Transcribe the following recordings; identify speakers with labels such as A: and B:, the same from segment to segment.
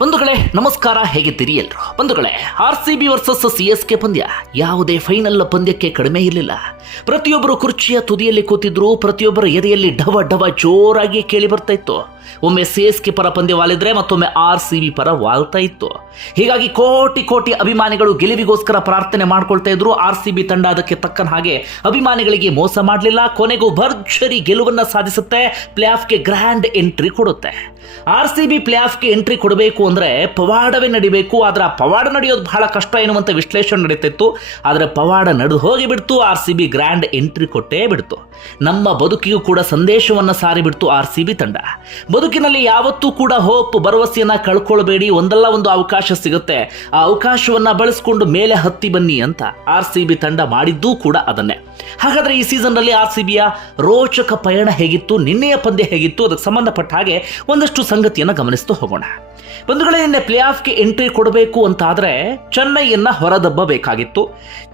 A: ಬಂಧುಗಳೇ, ನಮಸ್ಕಾರ, ಹೇಗಿದ್ದೀರಿ ಎಲ್ರು? ಬಂಧುಗಳೇ R C B versus C S K ಪಂದ್ಯ ಯಾವುದೇ ಫೈನಲ್ ಪಂದ್ಯಕ್ಕೆ ಕಡಿಮೆ ಇರಲಿಲ್ಲ. ಪ್ರತಿಯೊಬ್ಬರು ಕುರ್ಚಿಯ ತುದಿಯಲ್ಲಿ ಕೂತಿದ್ರು, ಪ್ರತಿಯೊಬ್ಬರ ಎದೆಯಲ್ಲಿ ಢವ ಢವ ಜೋರಾಗಿ ಕೇಳಿ ಬರ್ತಾ ಇತ್ತು. ಒಮ್ಮೆ ಸಿ ಎಸ್ ಕೆ ಪರ ಪಂದ್ಯ ವಾಲಿದ್ರೆ ಮತ್ತೊಮ್ಮೆ ಆರ್ ಸಿ ಬಿ ಪರ ವಾಲ್ತಾ ಇತ್ತು ಹೀಗಾಗಿ ಕೋಟಿ ಕೋಟಿ ಅಭಿಮಾನಿಗಳು ಗೆಲುವಿಗೋಸ್ಕರ ಪ್ರಾರ್ಥನೆ ಮಾಡ್ಕೊಳ್ತಾ ಇದ್ರು. ಆರ್ ಸಿ ಬಿ ತಂಡ ಅದಕ್ಕೆ ತಕ್ಕನ ಹಾಗೆ ಅಭಿಮಾನಿಗಳಿಗೆ ಮೋಸ ಮಾಡಲಿಲ್ಲ. ಕೊನೆಗೂ ಭರ್ಜರಿ ಗೆಲುವನ್ನ ಸಾಧಿಸುತ್ತೆ. ಪ್ಲೇ ಆಫ್ಗೆ ಗ್ರ್ಯಾಂಡ್ ಎಂಟ್ರಿ ಕೊಡುತ್ತೆ. R C B play entry ಕೊಡಬೇಕು ಅಂದ್ರೆ ಪವಾಡವೇ ನಡಿಬೇಕು. ಆದರೆ ಆ ಪವಾಡ ನಡೆಯೋದು ಬಹಳ ಕಷ್ಟ ಎನ್ನುವಂತ ವಿಶ್ಲೇಷಣೆ ನಡೀತಿತ್ತು. ಆದರೆ ಪವಾಡ ನಡೆದು ಹೋಗಿ ಬಿಡ್ತು R C B grand entry ಕೊಟ್ಟೇ ಬಿಡ್ತು. ನಮ್ಮ ಬದುಕಿಗೂ ಕೂಡ ಸಂದೇಶವನ್ನ ಸಾರಿ ಬಿಡ್ತು ಆರ್ ಸಿ ಬಿ ತಂಡ. ಬದುಕಿನಲ್ಲಿ ಯಾವತ್ತೂ ಕೂಡ ಹೋಪ್ ಭರವಸೆಯನ್ನ ಕಳ್ಕೊಳ್ಬೇಡಿ, ಒಂದಲ್ಲ ಒಂದು ಅವಕಾಶ ಸಿಗುತ್ತೆ. ಆ ಅವಕಾಶವನ್ನ ಬಳಸಿಕೊಂಡು ಮೇಲೆ ಹತ್ತಿ ಬನ್ನಿ ಅಂತ ಆರ್ ಸಿ ಬಿ ತಂಡ ಮಾಡಿದ್ದೂ ಕೂಡ ಅದನ್ನೇ. ಹಾಗಾದ್ರೆ ಈ ಸೀಸನ್ನಲ್ಲಿ ಆರ್ ಸಿ ಬಿಯ ರೋಚಕ ಪಯಣ ಹೇಗಿತ್ತು, ನಿನ್ನೆಯ ಪಂದ್ಯ ಹೇಗಿತ್ತು, ಅದಕ್ಕೆ ಸಂಬಂಧಪಟ್ಟ ಹಾಗೆ ಒಂದಷ್ಟು ಸಂಗತಿಯನ್ನು ಗಮನಿಸ್ತು ಹೋಗೋಣ. ಬಂಧುಗಳೇ, ನಿನ್ನೆ ಪ್ಲೇ ಆಫ್ಗೆ ಎಂಟ್ರಿ ಕೊಡಬೇಕು ಅಂತಾದರೆ ಚೆನ್ನೈಯನ್ನು ಹೊರದಬ್ಬಬೇಕಾಗಿತ್ತು.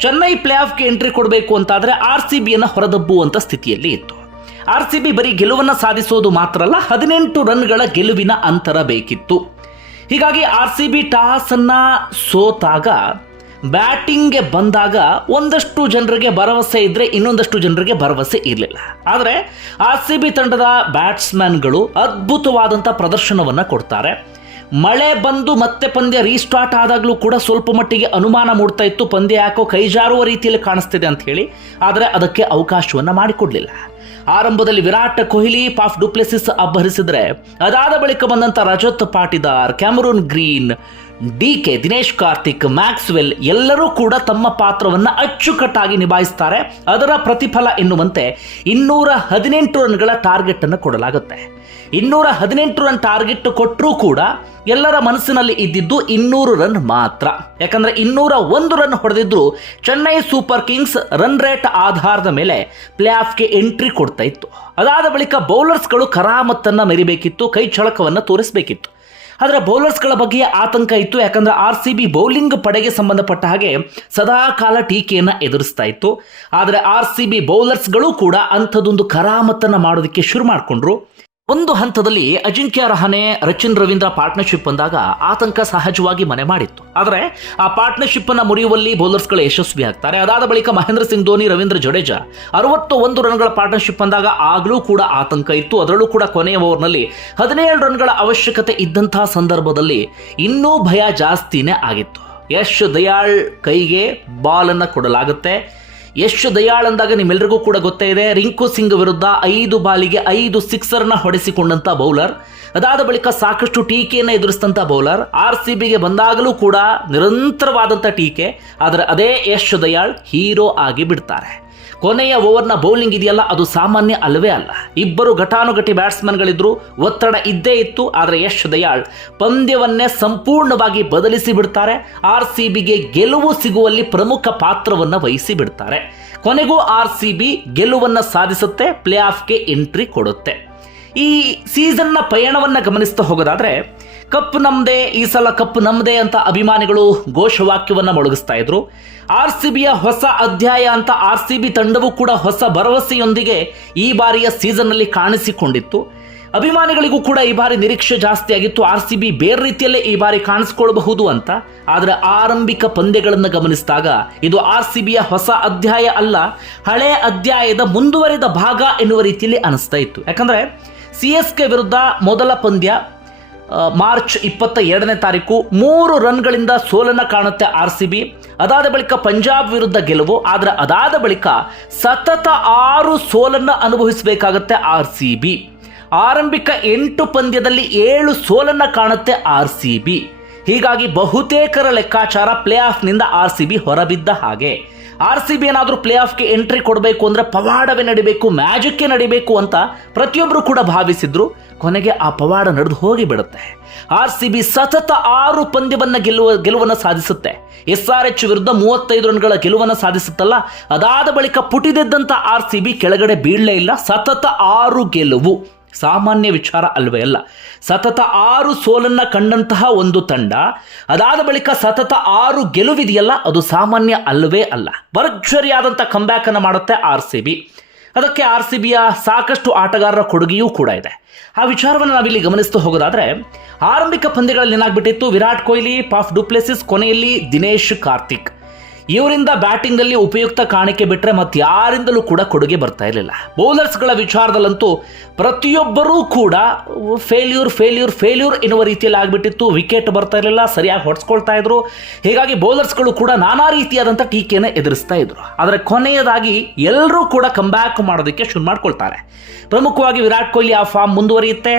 A: ಚೆನ್ನೈ ಪ್ಲೇ ಆಫ್ಗೆ ಎಂಟ್ರಿ ಕೊಡಬೇಕು ಅಂತಾದರೆ ಆರ್ ಸಿ ಬಿಯನ್ನು ಹೊರದಬ್ಬುವಂಥ ಸ್ಥಿತಿಯಲ್ಲಿ ಇತ್ತು. ಆರ್ ಸಿ ಬಿ ಬರೀ ಗೆಲುವನ್ನ ಸಾಧಿಸೋದು ಮಾತ್ರ ಅಲ್ಲ ಹದಿನೆಂಟು ರನ್ಗಳ ಗೆಲುವಿನ ಅಂತರ ಬೇಕಿತ್ತು. ಹೀಗಾಗಿ ಆರ್ ಸಿ ಬಿ ಟಾಸನ್ನು ಸೋತಾಗ, ಬ್ಯಾಟಿಂಗ್ಗೆ ಬಂದಾಗ ಒಂದಷ್ಟು ಜನರಿಗೆ ಭರವಸೆ ಇದ್ದರೆ ಇನ್ನೊಂದಷ್ಟು ಜನರಿಗೆ ಭರವಸೆ ಇರಲಿಲ್ಲ. ಆದರೆ ಆರ್ ಸಿ ಬಿ ತಂಡದ ಬ್ಯಾಟ್ಸ್ಮನ್ಗಳು ಅದ್ಭುತವಾದಂಥ ಪ್ರದರ್ಶನವನ್ನು ಕೊಡ್ತಾರೆ. ಮಳೆ ಬಂದು ಮತ್ತೆ ಪಂದ್ಯ ರೀಸ್ಟಾರ್ಟ್ ಆದಾಗಲೂ ಕೂಡ ಸ್ವಲ್ಪ ಮಟ್ಟಿಗೆ ಅನುಮಾನ ಮೂಡ್ತಾ ಇತ್ತು. ಪಂದ್ಯ ಯಾಕೋ ಕೈಜಾರುವ ರೀತಿಯಲ್ಲಿ ಕಾಣಿಸ್ತಿದೆ ಅಂತ ಹೇಳಿ, ಆದರೆ ಅದಕ್ಕೆ ಅವಕಾಶವನ್ನು ಮಾಡಿಕೊಡ್ಲಿಲ್ಲ. ಆರಂಭದಲ್ಲಿ Virat Kohli Faf Du Plessis ಅಬ್ಬರಿಸಿದ್ರೆ ಅದಾದ ಬಳಿಕ ಬಂದಂತ Rajat Patidar Cameron Green D K Dinesh Karthik, Maxwell ಎಲ್ಲರೂ ಕೂಡ ತಮ್ಮ ಪಾತ್ರವನ್ನು ಅಚ್ಚುಕಟ್ಟಾಗಿ ನಿಭಾಯಿಸ್ತಾರೆ. ಅದರ ಪ್ರತಿಫಲ ಎನ್ನುವಂತೆ ಇನ್ನೂರ ಹದಿನೆಂಟು ರನ್ಗಳ ಟಾರ್ಗೆಟ್ ಅನ್ನು ಕೊಡಲಾಗುತ್ತೆ. ಇನ್ನೂರ ಹದಿನೆಂಟು ರನ್ ಟಾರ್ಗೆಟ್ ಕೊಟ್ಟರೂ ಕೂಡ ಎಲ್ಲರ ಮನಸ್ಸಿನಲ್ಲಿ ಇದ್ದಿದ್ದು ಇನ್ನೂರು ರನ್ ಮಾತ್ರ. ಯಾಕಂದ್ರೆ ಇನ್ನೂರ ಒಂದು run ಹೊಡೆದಿದ್ರು Chennai super kings run rate ಆಧಾರದ ಮೇಲೆ ಪ್ಲೇ ಆಫ್ಗೆ ಎಂಟ್ರಿ ಕೊಡ್ತಾ ಇತ್ತು. ಅದಾದ ಬಳಿಕ ಬೌಲರ್ಸ್ಗಳು ಕರಾಮತ್ತನ್ನು ಮೆರಿಬೇಕಿತ್ತು, ಕೈ ಚಳಕವನ್ನು ತೋರಿಸಬೇಕಿತ್ತು. ಆದರೆ ಬೌಲರ್ಸ್ಗಳ ಬಗ್ಗೆ ಆತಂಕ ಇತ್ತು. ಯಾಕಂದ್ರೆ ಆರ್ ಸಿ ಬಿ ಬೌಲಿಂಗ್ ಪಡೆಗೆ ಸಂಬಂಧಪಟ್ಟ ಹಾಗೆ ಸದಾ ಕಾಲ ಟೀಕೆಯನ್ನು ಎದುರಿಸ್ತಾ ಇತ್ತು. ಆದರೆ ಆರ್ ಸಿ ಬಿ ಬೌಲರ್ಸ್ಗಳು ಕೂಡ ಅಂಥದ್ದೊಂದು ಕರಾಮತ್ತನ್ನು ಮಾಡೋದಕ್ಕೆ ಶುರು ಮಾಡಿಕೊಂಡ್ರು. ಒಂದು ಹಂತದಲ್ಲಿ ಅಜಿಂಕ್ಯ ರಹಾನೆ ರಚಿನ್ ರವೀಂದ್ರ ಪಾರ್ಟ್ನರ್ಶಿಪ್ ಬಂದಾಗ ಆತಂಕ ಸಹಜವಾಗಿ ಮನೆ ಮಾಡಿತ್ತು. ಆದರೆ ಆ ಪಾರ್ಟ್ನರ್ಶಿಪ್ ಅನ್ನ ಮುರಿಯುವಲ್ಲಿ ಬೌಲರ್ಸ್ಗಳು ಯಶಸ್ವಿ ಆಗ್ತಾರೆ. ಅದಾದ ಬಳಿಕ ಮಹೇಂದ್ರ ಸಿಂಗ್ ಧೋನಿ, ರವೀಂದ್ರ ಜಡೇಜಾ ಅರವತ್ತು ಒಂದು ರನ್ಗಳ ಪಾರ್ಟ್ನರ್ಶಿಪ್ ಬಂದಾಗ ಆಗಲೂ ಕೂಡ ಆತಂಕ ಇತ್ತು. ಅದರಲ್ಲೂ ಕೂಡ ಕೊನೆಯ ಓವರ್ನಲ್ಲಿ ಹದಿನೇಳು ರನ್ಗಳ ಅವಶ್ಯಕತೆ ಇದ್ದಂತಹ ಸಂದರ್ಭದಲ್ಲಿ ಇನ್ನೂ ಭಯ ಜಾಸ್ತಿನೇ ಆಗಿತ್ತು. ಯಶ್ ದಯಾಳ್ ಕೈಗೆ ಬಾಲ್ ಅನ್ನ ಕೊಡಲಾಗುತ್ತೆ. ಯಶ್ ದಯಾಳ್ ಅಂದಾಗ ನಿಮ್ಮೆಲ್ಲರಿಗೂ ಕೂಡ ಗೊತ್ತೇ ಇದೆ. ರಿಂಕು ಸಿಂಗ್ ವಿರುದ್ಧ ಐದು ಬಾಲಿಗೆ ಐದು ಸಿಕ್ಸರ್ನ ಹೊಡೆಸಿಕೊಂಡಂಥ ಬೌಲರ್. ಅದಾದ ಬಳಿಕ ಸಾಕಷ್ಟು ಟೀಕೆಯನ್ನು ಎದುರಿಸಿದಂಥ ಬೌಲರ್. ಆರ್ ಸಿ ಬಿಗೆ ಬಂದಾಗಲೂ ಕೂಡ ನಿರಂತರವಾದಂಥ ಟೀಕೆ. ಆದರೆ ಅದೇ ಯಶ್ ದಯಾಳ್ ಹೀರೋ ಆಗಿ ಬಿಡ್ತಾರೆ. ಕೊನೆಯ ಓವರ್ನ ಬೌಲಿಂಗ್ ಇದೆಯಲ್ಲ, ಅದು ಸಾಮಾನ್ಯ ಅಲ್ಲವೇ ಅಲ್ಲ. ಇಬ್ಬರು ಘಟಾನುಘಟಿ ಬ್ಯಾಟ್ಸ್ಮನ್ಗಳಿದ್ರು, ಒತ್ತಡ ಇದ್ದೇ ಇತ್ತು, ಆದರೆ ಯಶ್ ದಯಾಳ್ ಪಂದ್ಯವನ್ನೇ ಸಂಪೂರ್ಣವಾಗಿ ಬದಲಿಸಿ ಬಿಡ್ತಾರೆ. ಆರ್ ಸಿ ಬಿಗೆ ಗೆಲುವು ಸಿಗುವಲ್ಲಿ ಪ್ರಮುಖ ಪಾತ್ರವನ್ನು ವಹಿಸಿ ಬಿಡ್ತಾರೆ. ಕೊನೆಗೂ ಆರ್ ಸಿ ಬಿ ಗೆಲುವನ್ನ ಸಾಧಿಸುತ್ತೆ, ಪ್ಲೇ ಆಫ್ಗೆ ಎಂಟ್ರಿ ಕೊಡುತ್ತೆ. ಈ ಸೀಸನ್ನ ಪಯಣವನ್ನ ಗಮನಿಸ್ತಾ ಹೋಗೋದಾದ್ರೆ ಕಪ್ ನಮ್ದೇ, ಈ ಸಲ ಕಪ್ ನಮ್ದೇ ಅಂತ ಅಭಿಮಾನಿಗಳು ಘೋಷವಾಕ್ಯವನ್ನು ಮೊಳಗಿಸ್ತಾ ಇದ್ರು. ಆರ್ ಸಿ ಬಿಯ ಹೊಸ ಅಧ್ಯಾಯ ಅಂತ ಆರ್ ಸಿ ಬಿ ತಂಡವು ಕೂಡ ಹೊಸ ಭರವಸೆಯೊಂದಿಗೆ ಈ ಬಾರಿಯ ಸೀಸನ್ನಲ್ಲಿ ಕಾಣಿಸಿಕೊಂಡಿತ್ತು. ಅಭಿಮಾನಿಗಳಿಗೂ ಕೂಡ ಈ ಬಾರಿ ನಿರೀಕ್ಷೆ ಜಾಸ್ತಿ ಆಗಿತ್ತು. ಆರ್ ಸಿ ಬಿ ಬೇರೆ ರೀತಿಯಲ್ಲೇ ಈ ಬಾರಿ ಕಾಣಿಸ್ಕೊಳ್ಬಹುದು ಅಂತ. ಆದರೆ ಆರಂಭಿಕ ಪಂದ್ಯಗಳನ್ನು ಗಮನಿಸಿದಾಗ ಇದು ಆರ್ ಸಿ ಬಿಯ ಹೊಸ ಅಧ್ಯಾಯ ಅಲ್ಲ, ಹಳೆ ಅಧ್ಯಾಯದ ಮುಂದುವರೆದ ಭಾಗ ಎನ್ನುವ ರೀತಿಯಲ್ಲಿ ಅನಿಸ್ತಾ ಇತ್ತು. ಯಾಕಂದ್ರೆ ಸಿ ಎಸ್ ಕೆ ವಿರುದ್ಧ ಮೊದಲ ಪಂದ್ಯ ಮಾರ್ಚ್ ಇಪ್ಪತ್ತ ಎರಡನೇ ತಾರೀಕು ಮೂರು ರನ್ಗಳಿಂದ ಸೋಲನ್ನ ಕಾಣುತ್ತೆ ಆರ್ ಸಿ ಬಿ ಅದಾದ ಬಳಿಕ ಪಂಜಾಬ್ ವಿರುದ್ಧ ಗೆಲುವು, ಆದರೆ ಅದಾದ ಬಳಿಕ ಸತತ ಆರು ಸೋಲನ್ನ ಅನುಭವಿಸಬೇಕಾಗತ್ತೆ ಆರ್ ಸಿ ಬಿ ಆರಂಭಿಕ ಎಂಟು ಪಂದ್ಯದಲ್ಲಿ ಏಳು ಸೋಲನ್ನ ಕಾಣುತ್ತೆ ಆರ್ ಸಿ ಬಿ ಹೀಗಾಗಿ ಬಹುತೇಕರ ಲೆಕ್ಕಾಚಾರ ಪ್ಲೇ ಆಫ್ನಿಂದ ಆರ್ ಸಿ ಬಿ ಹೊರಬಿದ್ದ ಹಾಗೆ. ಆರ್ ಸಿ ಬಿ ಏನಾದರೂ ಪ್ಲೇ ಆಫ್ಗೆ ಎಂಟ್ರಿ ಕೊಡಬೇಕು ಅಂದರೆ ಪವಾಡವೇ ನಡಿಬೇಕು, ಮ್ಯಾಜಿಕ್ಕೇ ನಡಿಬೇಕು ಅಂತ ಪ್ರತಿಯೊಬ್ಬರು ಕೂಡ ಭಾವಿಸಿದ್ರು. ಕೊನೆಗೆ ಆ ಪವಾಡ ನಡೆದು ಹೋಗಿ ಬಿಡುತ್ತೆ. ಆರ್ ಸಿ ಬಿ ಸತತ ಆರು ಪಂದ್ಯವನ್ನು ಗೆಲ್ಲುವ, ಗೆಲುವನ್ನು ಸಾಧಿಸುತ್ತೆ. ಎಸ್ ಆರ್ ಎಚ್ ವಿರುದ್ಧ ಮೂವತ್ತೈದು ರನ್ಗಳ ಗೆಲುವನ್ನು ಸಾಧಿಸುತ್ತಲ್ಲ, ಅದಾದ ಬಳಿಕ ಪುಟಿದೆದ್ದಂಥ ಆರ್ ಸಿ ಬಿ ಕೆಳಗಡೆ ಬೀಳಲೇ ಇಲ್ಲ. ಸತತ ಆರು ಗೆಲುವು. ಸಾಮಾನ್ಯ ವಿಚಾರ ಅಲ್ವೇ ಅಲ್ಲ. ಸತತ ಆರು ಸೋಲನ್ನ ಕಂಡಂತಹ ಒಂದು ತಂಡ, ಅದಾದ ಬಳಿಕ ಸತತ ಆರು ಗೆಲುವಿದೆಯಲ್ಲ, ಅದು ಸಾಮಾನ್ಯ ಅಲ್ಲವೇ ಅಲ್ಲ. ಭರ್ಜರಿಯಾದಂಥ ಕಂಬ್ಯಾಕನ್ನು ಮಾಡುತ್ತೆ ಆರ್ ಸಿ ಬಿ ಅದಕ್ಕೆ ಆರ್ ಸಿ ಬಿಯ ಸಾಕಷ್ಟು ಆಟಗಾರರ ಕೊಡುಗೆಯೂ ಕೂಡ ಇದೆ. ಆ ವಿಚಾರವನ್ನು ನಾವಿಲ್ಲಿ ಗಮನಿಸ್ತಾ ಹೋಗೋದಾದ್ರೆ, ಆರಂಭಿಕ ಪಂದ್ಯಗಳಲ್ಲಿ ಏನಾಗ್ಬಿಟ್ಟಿತ್ತು? Virat Kohli Faf Du Plessis, ಕೊನೆಯಲ್ಲಿ ದಿನೇಶ್ ಕಾರ್ತಿಕ್. ಇವರಿಂದ ಬ್ಯಾಟಿಂಗ್ ಅಲ್ಲಿ ಉಪಯುಕ್ತ ಕಾಣಿಕೆ ಬಿಟ್ಟರೆ ಮತ್ತೆ ಯಾರಿಂದಲೂ ಕೂಡ ಕೊಡುಗೆ ಬರ್ತಾ ಇರಲಿಲ್ಲ. ಬೌಲರ್ಸ್ಗಳ ವಿಚಾರದಲ್ಲಂತೂ ಪ್ರತಿಯೊಬ್ಬರೂ ಕೂಡ ಫೇಲ್ಯೂರ್ ಫೇಲ್ಯೂರ್ ಫೇಲ್ಯೂರ್ ಎನ್ನುವ ರೀತಿಯಲ್ಲಿ ಆಗಿಬಿಟ್ಟಿತ್ತು. ವಿಕೆಟ್ ಬರ್ತಾ ಇರಲಿಲ್ಲ, ಸರಿಯಾಗಿ ಹೊಡೆಸ್ಕೊಳ್ತಾ ಇದ್ರು. ಹೀಗಾಗಿ ಬೌಲರ್ಸ್ಗಳು ಕೂಡ ನಾನಾ ರೀತಿಯಾದಂಥ ಟೀಕೆಯನ್ನು ಎದುರಿಸ್ತಾ ಇದ್ರು. ಆದರೆ ಕೊನೆಯದಾಗಿ ಎಲ್ಲರೂ ಕೂಡ ಕಂಬ್ಯಾಕ್ ಮಾಡೋದಕ್ಕೆ ಶುರು ಮಾಡ್ಕೊಳ್ತಾರೆ. ಪ್ರಮುಖವಾಗಿ ವಿರಾಟ್ ಕೊಹ್ಲಿ ಆ ಫಾರ್ಮ್ ಮುಂದುವರಿಯುತ್ತೆ.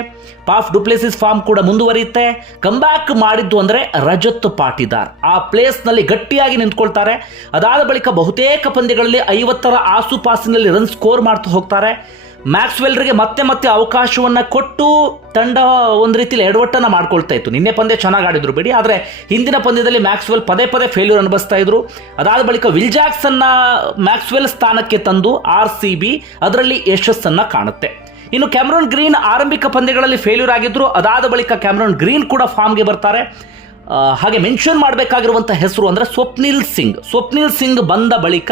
A: ಪಾಫ್ ಡುಪ್ಲೆಸಿಸ್ ಫಾರ್ಮ್ ಕೂಡ ಮುಂದುವರಿಯುತ್ತೆ. ಕಂಬ್ಯಾಕ್ ಮಾಡಿದ್ದು ಅಂದರೆ ರಜತ್ ಪಾಟಿದಾರ್. ಆ ಪ್ಲೇಸ್ನಲ್ಲಿ ಗಟ್ಟಿಯಾಗಿ ನಿಂತ್ಕೊಳ್ತಾರೆ. ಅದಾದ ಬಳಿಕ ಬಹುತೇಕ ಪಂದ್ಯಗಳಲ್ಲಿ ಐವತ್ತರ ಆಸುಪಾಸಿನಲ್ಲಿ ರನ್ ಸ್ಕೋರ್ ಮಾಡ್ತಾ ಹೋಗ್ತಾರೆ. ಮ್ಯಾಕ್ಸ್ವೆಲ್ರಿಗೆ ಮತ್ತೆ ಮತ್ತೆ ಅವಕಾಶವನ್ನ ಕೊಟ್ಟು ತಂಡ ಒಂದು ರೀತಿಯಲ್ಲಿ ಎಡವಟ್ಟನ್ನು ಮಾಡ್ಕೊಳ್ತಾ ಇತ್ತು. ನಿನ್ನೆ ಪಂದ್ಯ ಚೆನ್ನಾಗಿ ಆಡಿದ್ರು ಬಿಡಿ, ಆದರೆ ಹಿಂದಿನ ಪಂದ್ಯದಲ್ಲಿ ಮ್ಯಾಕ್ಸ್ವೆಲ್ ಪದೇ ಪದೇ ಫೇಲ್ಯೂರ್ ಅನುಭವಿಸ್ತಾ ಇದ್ರು. ಅದಾದ ಬಳಿಕ ವಿಲ್ಜಾಕ್ಸನ್ನ ಮ್ಯಾಕ್ಸ್ವೆಲ್ ಸ್ಥಾನಕ್ಕೆ ತಂದು ಆರ್ ಸಿ ಬಿ ಅದರಲ್ಲಿ ಯಶಸ್ಸನ್ನ ಕಾಣುತ್ತೆ. ಇನ್ನು ಕ್ಯಾಮ್ರೋನ್ ಗ್ರೀನ್ ಆರಂಭಿಕ ಪಂದ್ಯಗಳಲ್ಲಿ ಫೇಲ್ಯೂರ್ ಆಗಿದ್ರು. ಅದಾದ ಬಳಿಕ ಕ್ಯಾಮ್ರೋನ್ ಗ್ರೀನ್ ಕೂಡ ಫಾರ್ಮ್ಗೆ ಬರ್ತಾರೆ. ಹಾಗೆ ಮೆನ್ಷನ್ ಮಾಡಬೇಕಾಗಿರುವಂಥ ಹೆಸರು ಅಂದರೆ ಸ್ವಪ್ನಿಲ್ ಸಿಂಗ್. ಸ್ವಪ್ನಿಲ್ ಸಿಂಗ್ ಬಂದ ಬಳಿಕ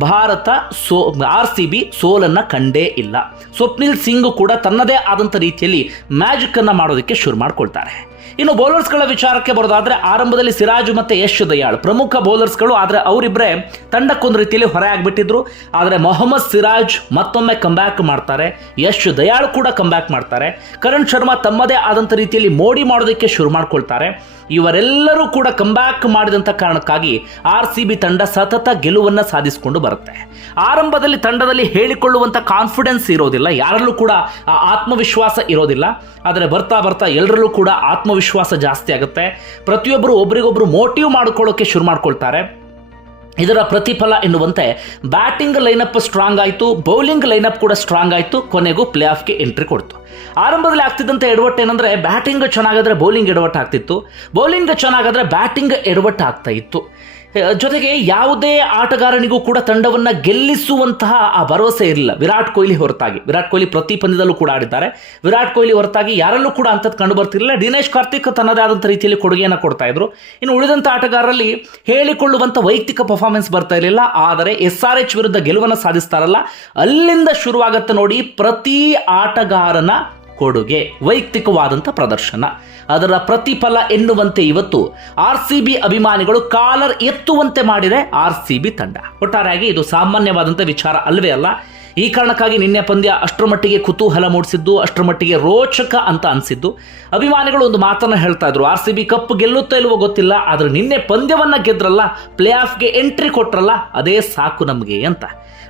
A: Bharat so R C B ಸೋಲನ್ನು ಕಂಡೇ ಇಲ್ಲ. ಸ್ವಪ್ನಿಲ್ ಸಿಂಗ್ ಕೂಡ ತನ್ನದೇ ಆದಂಥ ರೀತಿಯಲ್ಲಿ ಮ್ಯಾಜಿಕನ್ನು ಮಾಡೋದಕ್ಕೆ ಶುರು ಮಾಡ್ಕೊಳ್ತಾರೆ. ಇನ್ನು ಬೌಲರ್ಸ್ಗಳ ವಿಚಾರಕ್ಕೆ ಬರೋದಾದ್ರೆ ಆರಂಭದಲ್ಲಿ ಸಿರಾಜ್ ಮತ್ತೆ ಯಶ್ ದಯಾಳ್. ಪ್ರಮುಖ ಬೌಲರ್ಸ್ಗಳು ಆದರೆ ಅವರಿಬ್ಬರೇ ತಂಡಕ್ಕೊಂದು ರೀತಿಯಲ್ಲಿ ಹೊರ ಆಗಿಬಿಟ್ಟಿದ್ರು ಆದರೆ ಮೊಹಮ್ಮದ್ ಸಿರಾಜ್ ಮತ್ತೊಮ್ಮೆ ಕಂಬ್ಯಾಕ್ ಮಾಡ್ತಾರೆ. ಯಶ್ ದಯಾಳ್ ಕೂಡ ಕಂಬ್ಯಾಕ್ ಮಾಡ್ತಾರೆ. ಕರಣ್ ಶರ್ಮಾ ತಮ್ಮದೇ ಆದಂಥ ರೀತಿಯಲ್ಲಿ ಮೋಡಿ ಮಾಡೋದಕ್ಕೆ ಶುರು ಮಾಡ್ಕೊಳ್ತಾರೆ. ಇವರೆಲ್ಲರೂ ಕೂಡ ಕಂಬ್ಯಾಕ್ ಮಾಡಿದಂಥ ಕಾರಣಕ್ಕಾಗಿ ಆರ್ ಸಿ ಬಿ ತಂಡ ಸತತ ಗೆಲುವನ್ನು ಸಾಧಿಸಿಕೊಂಡು ಬರುತ್ತೆ. ಆರಂಭದಲ್ಲಿ ತಂಡದಲ್ಲಿ ಹೇಳಿಕೊಳ್ಳುವಂಥ ಕಾನ್ಫಿಡೆನ್ಸ್ ಇರೋದಿಲ್ಲ. ಯಾರಲ್ಲೂ ಕೂಡ ಆತ್ಮವಿಶ್ವಾಸ ಇರೋದಿಲ್ಲ. ಆದರೆ ಬರ್ತಾ ಬರ್ತಾ ಎಲ್ಲರಲ್ಲೂ ಕೂಡ ಆತ್ಮವಿಶ್ವಾಸ ಜಾಸ್ತಿ ಆಗುತ್ತೆ. ಪ್ರತಿಯೊಬ್ಬರು ಒಬ್ರಿಗೊಬ್ರು ಮೋಟಿವ್ ಮಾಡ್ಕೊಳ್ಳೋಕೆ ಶುರು ಮಾಡ್ಕೊಳ್ತಾರೆ. ಇದರ ಪ್ರತಿಫಲ ಎನ್ನುವಂತೆ ಬ್ಯಾಟಿಂಗ್ ಲೈನಪ್ ಸ್ಟ್ರಾಂಗ್ ಆಯಿತು ಬೌಲಿಂಗ್ ಲೈನಪ್ ಕೂಡ ಸ್ಟ್ರಾಂಗ್ ಆಯಿತು, ಕೊನೆಗೂ ಪ್ಲೇ ಆಫ್ಗೆ ಎಂಟ್ರಿ ಕೊಡ್ತು. ಆರಂಭದಲ್ಲಿ ಆಗ್ತಿದ್ದಂಥ ಎಡವಟ್ಟು ಏನಂದರೆ ಬ್ಯಾಟಿಂಗ್ ಚೆನ್ನಾಗಾದರೆ ಬೌಲಿಂಗ್ ಎಡವಟ್ಟು ಆಗ್ತಿತ್ತು. ಬೌಲಿಂಗ್ ಚೆನ್ನಾಗಾದರೆ ಬ್ಯಾಟಿಂಗ್ ಎಡವಟ್ಟು ಆಗ್ತಾ ಇತ್ತು. ಜೊತೆಗೆ ಯಾವುದೇ ಆಟಗಾರನಿಗೂ ಕೂಡ ತಂಡವನ್ನು ಗೆಲ್ಲಿಸುವಂತಹ ಆ ಭರವಸೆ ಇರಲಿಲ್ಲ. ವಿರಾಟ್ ಕೊಹ್ಲಿ ಹೊರತಾಗಿ. ವಿರಾಟ್ ಕೊಹ್ಲಿ ಪ್ರತಿ ಪಂದ್ಯದಲ್ಲೂ ಕೂಡ ಆಡಿದ್ದಾರೆ. ವಿರಾಟ್ ಕೊಹ್ಲಿ ಹೊರತಾಗಿ ಯಾರಲ್ಲೂ ಕೂಡ ಅಂಥದ್ದು ಕಂಡು ಬರ್ತಿರಲಿಲ್ಲ. ದಿನೇಶ್ ಕಾರ್ತಿಕ್ ತನ್ನದೇ ಆದಂಥ ರೀತಿಯಲ್ಲಿ ಕೊಡುಗೆಯನ್ನು ಕೊಡ್ತಾ ಇದ್ರು. ಇನ್ನು ಉಳಿದಂಥ ಆಟಗಾರರಲ್ಲಿ ಹೇಳಿಕೊಳ್ಳುವಂಥ ವೈಯಕ್ತಿಕ ಪರ್ಫಾರ್ಮೆನ್ಸ್ ಬರ್ತಾ ಇರಲಿಲ್ಲ. ಆದರೆ ಎಸ್ ಆರ್ ಎಚ್ ವಿರುದ್ಧ ಗೆಲುವನ್ನು ಸಾಧಿಸ್ತಾರಲ್ಲ ಅಲ್ಲಿಂದ ಶುರುವಾಗತ್ತೆ ನೋಡಿ ಪ್ರತಿ ಆಟಗಾರನ ಕೊಡುಗೆ ವೈಯಕ್ತಿಕವಾದಂಥ ಪ್ರದರ್ಶನ. ಅದರ ಪ್ರತಿಫಲ ಎನ್ನುವಂತೆ ಇವತ್ತು ಆರ್ ಸಿ ಬಿ ಅಭಿಮಾನಿಗಳು ಕಾಲರ್ ಎತ್ತುವಂತೆ ಮಾಡಿದೆ ಆರ್ ಸಿ ಬಿ ತಂಡ. ಒಟ್ಟಾರೆಯಾಗಿ ಇದು ಸಾಮಾನ್ಯವಾದಂಥ ವಿಚಾರ ಅಲ್ವೇ ಅಲ್ಲ. ಈ ಕಾರಣಕ್ಕಾಗಿ ನಿನ್ನೆ ಪಂದ್ಯ ಅಷ್ಟರ ಮಟ್ಟಿಗೆ ಕುತೂಹಲ ಮೂಡಿಸಿದ್ದು ಅಷ್ಟರ ಮಟ್ಟಿಗೆ ರೋಚಕ ಅಂತ ಅನಿಸಿದ್ದು. ಅಭಿಮಾನಿಗಳು ಒಂದು ಮಾತನ್ನು ಹೇಳ್ತಾ ಇದ್ರು, ಆರ್ ಸಿ ಬಿ ಕಪ್ ಗೆಲ್ಲುತ್ತಾ ಇಲ್ವೋ ಗೊತ್ತಿಲ್ಲ, ಆದರೆ ನಿನ್ನೆ ಪಂದ್ಯವನ್ನು ಗೆದ್ರಲ್ಲ ಪ್ಲೇ ಆಫ್ಗೆ ಎಂಟ್ರಿ ಕೊಟ್ರಲ್ಲ, ಅದೇ ಸಾಕು ನಮಗೆ ಅಂತ.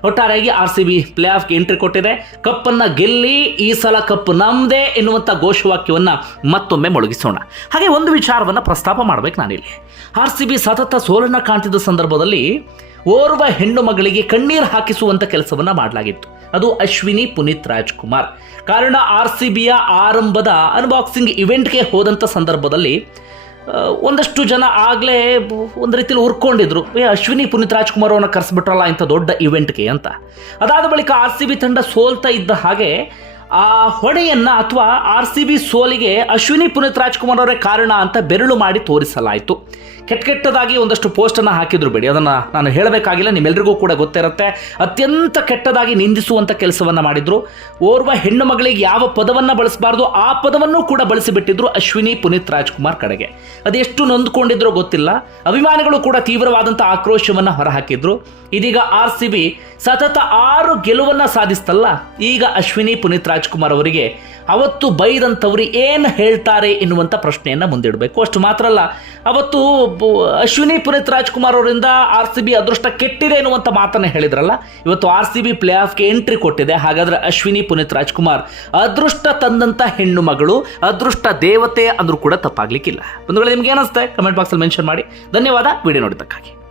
A: ಒಟ್ಟಾರೆಯಾಗಿ ಆರ್ ಸಿ ಬಿ ಪ್ಲೇ ಆಫ್ಗೆ ಎಂಟ್ರಿ ಕೊಟ್ಟಿದೆ, ಕಪ್ಪನ್ನು ಗೆಲ್ಲಿ ಈ ಸಲ ಕಪ್ ನಮ್ದೇ ಎನ್ನುವಂಥ ಘೋಷವಾಕ್ಯವನ್ನು ಮತ್ತೊಮ್ಮೆ ಮೊಳಗಿಸೋಣ. ಹಾಗೆ ಒಂದು ವಿಚಾರವನ್ನು ಪ್ರಸ್ತಾಪ ಮಾಡಬೇಕು ನಾನಿಲ್ಲಿ. ಆರ್ ಸಿ ಬಿ ಸತತ ಸೋಲನ್ನು ಕಾಣ್ತಿದ್ದ ಸಂದರ್ಭದಲ್ಲಿ ಓರ್ವ ಹೆಣ್ಣು ಮಗಳಿಗೆ ಕಣ್ಣೀರು ಹಾಕಿಸುವಂತ ಕೆಲಸವನ್ನ ಮಾಡಲಾಗಿತ್ತು. ಅದು ಅಶ್ವಿನಿ ಪುನೀತ್ ರಾಜ್ಕುಮಾರ್. ಕಾರಣ ಆರ್ ಸಿ ಬಿಯ ಆರಂಭದ ಅನ್ಬಾಕ್ಸಿಂಗ್ ಇವೆಂಟ್ಗೆ ಹೋದಂಥ ಸಂದರ್ಭದಲ್ಲಿ ಒಂದಷ್ಟು ಜನ ಆಗಲೇ ಒಂದು ರೀತಿಯಲ್ಲಿ ಉರ್ಕೊಂಡಿದ್ರು. ಏ, ಅಶ್ವಿನಿ ಪುನೀತ್ ರಾಜ್ಕುಮಾರ್ ಅವನ್ನ ಕರೆಸ್ಬಿಟ್ರಲ್ಲ ಇಂಥ ದೊಡ್ಡ ಇವೆಂಟ್ಗೆ ಅಂತ. ಅದಾದ ಬಳಿಕ ಆರ್ ಸಿ ಬಿ ತಂಡ ಸೋಲ್ತಾ ಇದ್ದ ಹಾಗೆ ಆ ಹೊಣೆಯನ್ನು ಅಥವಾ ಆರ್ ಸಿ ಬಿ ಸೋಲಿಗೆ ಅಶ್ವಿನಿ ಪುನೀತ್ ರಾಜ್ಕುಮಾರ್ ಅವರೇ ಕಾರಣ ಅಂತ ಬೆರಳು ಮಾಡಿ ತೋರಿಸಲಾಯಿತು. ಕೆಟ್ಟ ಕೆಟ್ಟದಾಗಿ ಒಂದಷ್ಟು ಪೋಸ್ಟನ್ನು ಹಾಕಿದ್ರು ಬಿಡಿ. ಅದನ್ನು ನಾನು ಹೇಳಬೇಕಾಗಿಲ್ಲ ನಿಮ್ಮೆಲ್ಲರಿಗೂ ಕೂಡ ಗೊತ್ತಿರುತ್ತೆ. ಅತ್ಯಂತ ಕೆಟ್ಟದಾಗಿ ನಿಂದಿಸುವಂಥ ಕೆಲಸವನ್ನು ಮಾಡಿದ್ರು. ಓರ್ವ ಹೆಣ್ಣು ಮಗಳಿಗೆ ಯಾವ ಪದವನ್ನು ಬಳಸಬಾರ್ದು ಆ ಪದವನ್ನು ಕೂಡ ಬಳಸಿಬಿಟ್ಟಿದ್ರು ಅಶ್ವಿನಿ ಪುನೀತ್ ರಾಜ್ಕುಮಾರ್ ಕಡೆಗೆ. ಅದೆಷ್ಟು ನೊಂದ್ಕೊಂಡಿದ್ರೋ ಗೊತ್ತಿಲ್ಲ. ಅಭಿಮಾನಿಗಳು ಕೂಡ ತೀವ್ರವಾದಂಥ ಆಕ್ರೋಶವನ್ನು ಹೊರಹಾಕಿದ್ರು. ಇದೀಗ ಆರ್ ಸಿ ಬಿ ಸತತ ಆರು ಗೆಲುವನ್ನ ಸಾಧಿಸ್ತಲ್ಲ. ಈಗ ಅಶ್ವಿನಿ ಪುನೀತ್ ರಾಜ್ಕುಮಾರ್ ಅವರಿಗೆ, ಅವತ್ತು ಬೈದಂಥವ್ರು ಏನು ಹೇಳ್ತಾರೆ? ಎನ್ನುವಂಥ ಪ್ರಶ್ನೆಯನ್ನ ಮುಂದಿಡಬೇಕು. ಅಷ್ಟು ಮಾತ್ರ ಅಲ್ಲ, ಅವತ್ತು ಅಶ್ವಿನಿ ಪುನೀತ್ ರಾಜ್ಕುಮಾರ್ ಅವರಿಂದ ಆರ್ ಸಿ ಬಿ ಅದೃಷ್ಟ ಕೆಟ್ಟಿದೆ ಎನ್ನುವಂಥ ಮಾತನ್ನು ಹೇಳಿದ್ರಲ್ಲ, ಇವತ್ತು ಆರ್ ಸಿ ಬಿ ಪ್ಲೇ ಆಫ್ಗೆ ಎಂಟ್ರಿ ಕೊಟ್ಟಿದೆ. ಹಾಗಾದ್ರೆ ಅಶ್ವಿನಿ ಪುನೀತ್ ರಾಜ್ಕುಮಾರ್ ಅದೃಷ್ಟ ತಂದಂಥ ಹೆಣ್ಣು ಮಗಳು, ಅದೃಷ್ಟ ದೇವತೆ ಅಂದ್ರೂ ಕೂಡ ತಪ್ಪಾಗ್ಲಿಕ್ಕಿಲ್ಲ. ಬಂಧುಗಳು, ನಿಮ್ಗೆ ಏನಿಸ್ತೆ ಕಮೆಂಟ್ ಬಾಕ್ಸಲ್ಲಿ ಮೆನ್ಷನ್ ಮಾಡಿ. ಧನ್ಯವಾದ. ವಿಡಿಯೋ ನೋಡಿದ್ದಕ್ಕಾಗಿ.